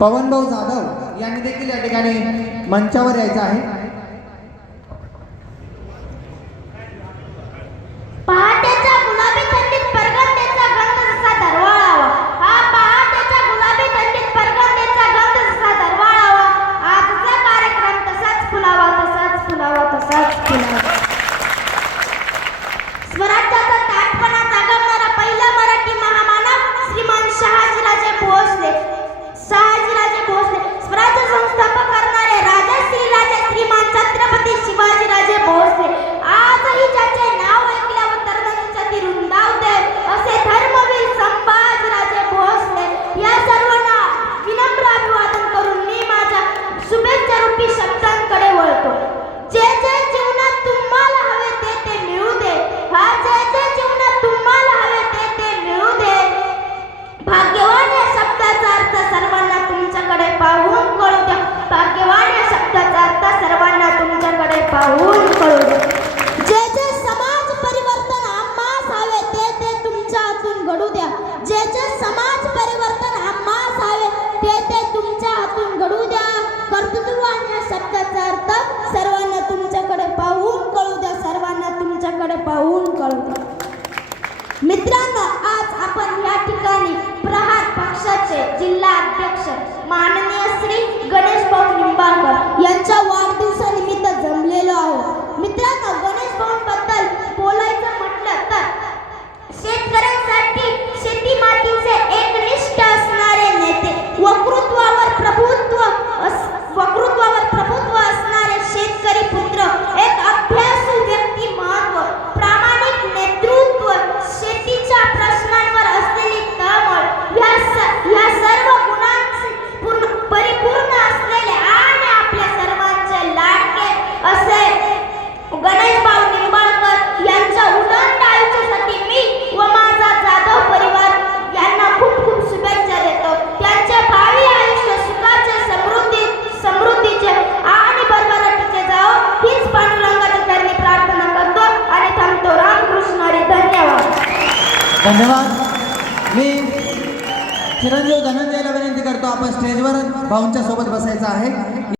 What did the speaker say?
पवनभाऊ जाधव यांनी देखील या ठिकाणी मंचावर यायचं आहे। पहाटेच्या गुलाबी थंडीत परगंडेचा गंध जसा दरवळावा, हा पहाटेच्या गुलाबी थंडीत परगंडेचा गंध जसा दरवळावा, आजचा कार्यक्रम तसाच फुलावा, तसाच फुलावा, तसाच फुलावा। स्वराज्याचा ताटपणा जागवणारा पहिला मराठी महामानव श्रीमान शहाजीराजे भोसले, शहाजीराजे भोसले। स्वराज्य संस्थापक करणारे राजश्रीराजे श्रीमान छत्रपती शिवाजीराजे भोसले। आजही ज्याचे नाव ऐकल्यावर तरुणांची छाती रुंदावते असे धर्मवीर संभाजीराजे भोसले। या सर्वांना विनम्र अभिवादन करून मी माझ्या शुभेच्छा रूपी शब्दांकडे वळतो। जे जे जीवनात तुम्हाला हवे ते ते मिळू दे, हा जे जे जीवनात तुम्हाला हवे ते ते मिळू दे। भाग्यवान या शब्दाचा अर्थ सर्वांना तुमच्याकडे पाहून कळू द्या, भाग्यवान या शब्दाचा अर्थ सर्वांना तुमच्याकडे पाहून कळू द्या। जे जे समाज परिवर्तन आम्हास हवे ते ते तुमच्या हातून घडू द्या, जे जे समाज परिवर्तन आम्हास हवे ते ते तुमच्या हातून घडू द्या। कर्तृत्ववान या शब्दाचा अर्थ सर्वांना तुमच्याकडे पाहून कळू द्या, सर्वांना तुमच्याकडे पाहून कळू द्या। मित्रांनो, आज आपण या ठिकाणी प्रहार पक्षाचे जिल्हा अध्यक्ष माननीय श्री गणेशभाऊ निंबाळकर यांच्या वाढदिवसानिमित्त जमलेलो आहोत। मित्रांनो, गणेशभाऊंबद्दल बोलायचं म्हटलं तर शेतकऱ्यांसाठी शेती मातीचे एकनिष्ठ असणारे नेते, वक्तृत्वावर प्रभुत्व असणारे शेतकरी पुत्र, एक अभ्यासू व्यक्तिमत्व, प्रामाणिक नेतृत्व, शेतीच्या प्रश्नांवर असलेली तळमळ, ह्या सर्व गुणांचे परिपूर्ण असलेले आणि आपल्या सर्वांचे लाडके असे गणेशभाऊ निंबाळकर यांच्या उदंड आयुष्यासाठी मी व माझा जाधव परिवार यांना खूप खूप शुभेच्छा देतो। त्यांचे भावी आयुष्य सुखाचे, समृद्धीचे आणि भरभराटीचे जावो हीच पांडुरंगाच्या चरणी प्रार्थना करतो आणि थांबतो। रामकृष्ण हरी। धन्यवाद। धन्यवाद। मी चिरंजीव धनंजयला विनंती करतो, आपण स्टेजवर भाऊंच्या सोबत बसायचं आहे।